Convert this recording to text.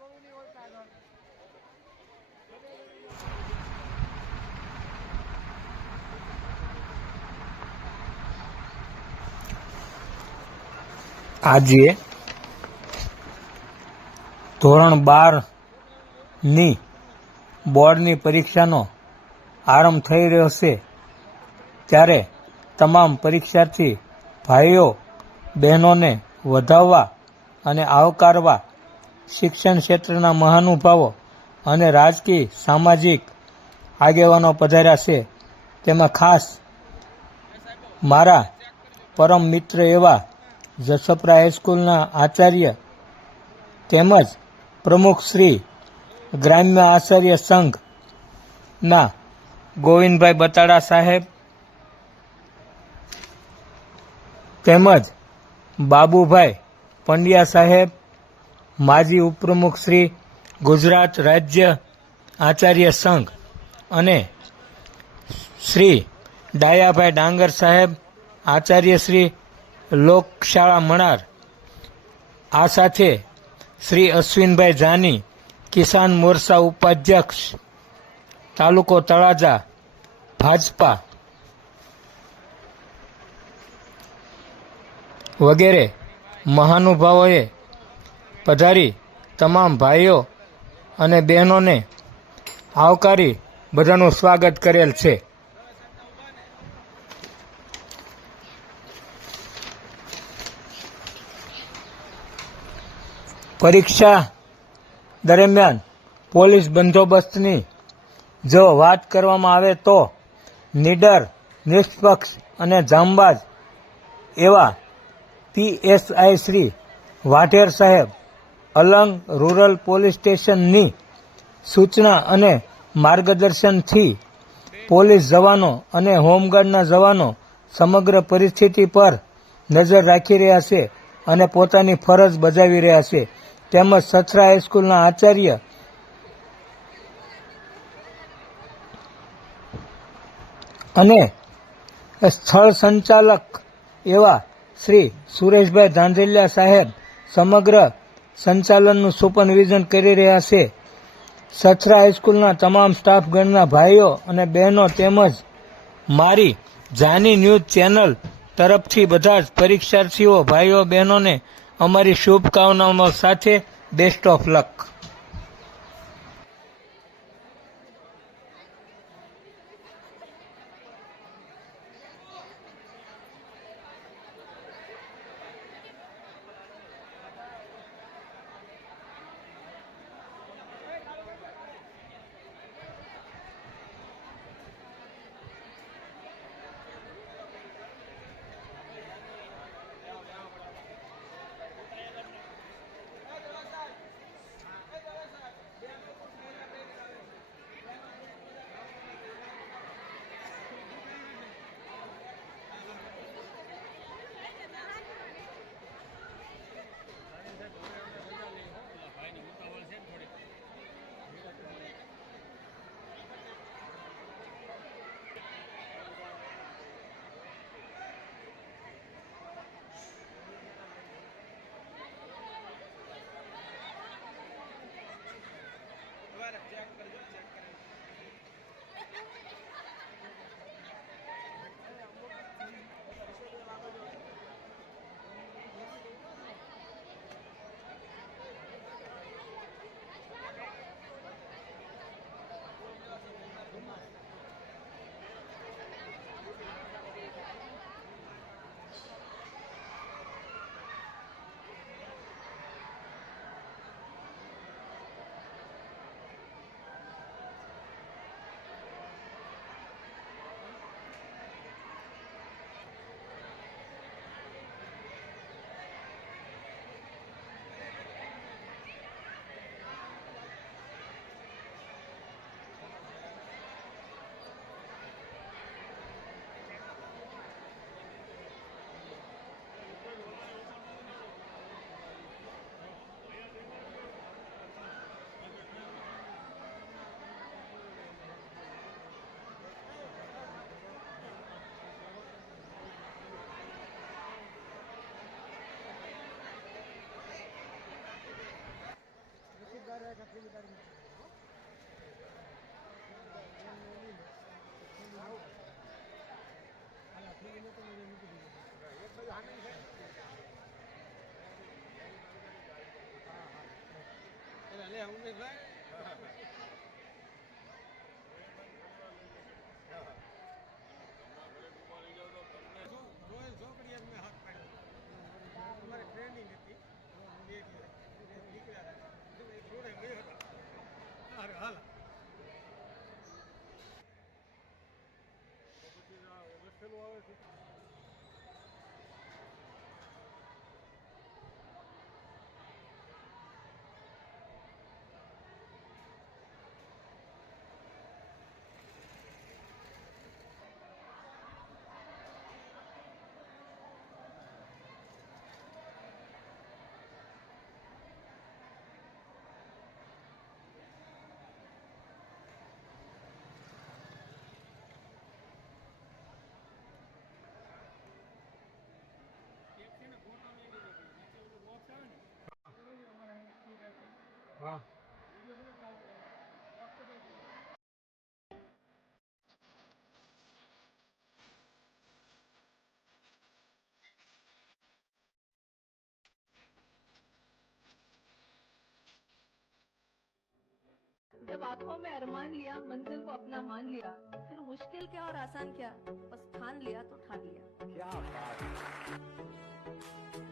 આજે ધોરણ 12ની બોર્ડની પરીક્ષાનો આરંભ થઈ રહ્યો છે, ત્યારે તમામ પરીક્ષાર્થી ભાઈઓ બહેનોને વધાવવા અને આવકારવા શિક્ષણ ક્ષેત્રના મહાનુભાવો અને રાજકીય સામાજિક આગેવાનો પધાર્યા છે. તેમાં ખાસ મારા પરમ મિત્ર એવા જસપરા હાઈસ્કૂલના આચાર્ય તેમજ પ્રમુખ શ્રી ગ્રામ્ય આચાર્ય સંઘના ગોવિંદભાઈ બતાડા સાહેબ તેમજ બાબુભાઈ પંડ્યા સાહેબ, માજી ઉપપ્રમુખ શ્રી ગુજરાત રાજ્ય આચાર્ય સંઘ અને શ્રી ડાયાભાઈ ડાંગર સાહેબ, આચાર્ય શ્રી લોકશાળા મણાર, આ સાથે શ્રી અશ્વિનભાઈ જાની, કિસાન મોરચા ઉપાધ્યક્ષ તાલુકો તળાજા ભાજપા વગેરે મહાનુભાવોએ પધારી તમામ ભાઈઓ અને બહેનોને આવકારી બધાનું સ્વાગત કરેલ છે. પરીક્ષા દરમિયાન પોલીસ બંદોબસ્તની જો વાત કરવામાં આવે તો નીડર, નિષ્પક્ષ અને જાંબાજ એવા પીએસઆઈ શ્રી વાઢેર સાહેબ અલંગ રૂરલ પોલીસ સ્ટેશનની સૂચના અને માર્ગદર્શનથી પોલીસ જવાનો અને હોમગાર્ડના જવાનો સમગ્ર પરિસ્થિતિ પર નજર રાખી રહ્યા છે અને પોતાની ફરજ બજાવી રહ્યા છે. તેમજ સથરા હાઈસ્કૂલના આચાર્ય અને સ્થળ સંચાલક એવા શ્રી સુરેશભાઈ ધાંધલિયા સાહેબ સમગ્ર સંચાલનનું સુપરવિઝન કરી રહ્યા છે. સથરા હાઈસ્કૂલના તમામ સ્ટાફગણના ભાઈઓ અને બહેનો તેમજ મારી જાની ન્યૂઝ ચેનલ તરફથી બધા જ પરીક્ષાર્થીઓ ભાઈઓ બહેનોને અમારી શુભકામનાઓ સાથે બેસ્ટ ઓફ લક. છોકરી એમને હાથ પાડ્યો અમારે ટ્રેનિંગ હતી નીકળ્યા જોડે ગયો હતા હાલ પછી રસ્તેલું આવે છે. હા जब आंखों में अरमान लिया, मंजिल को अपना मान लिया, फिर मुश्किल क्या और आसान क्या, बस ठान लिया तो ठान लिया. क्या बात है।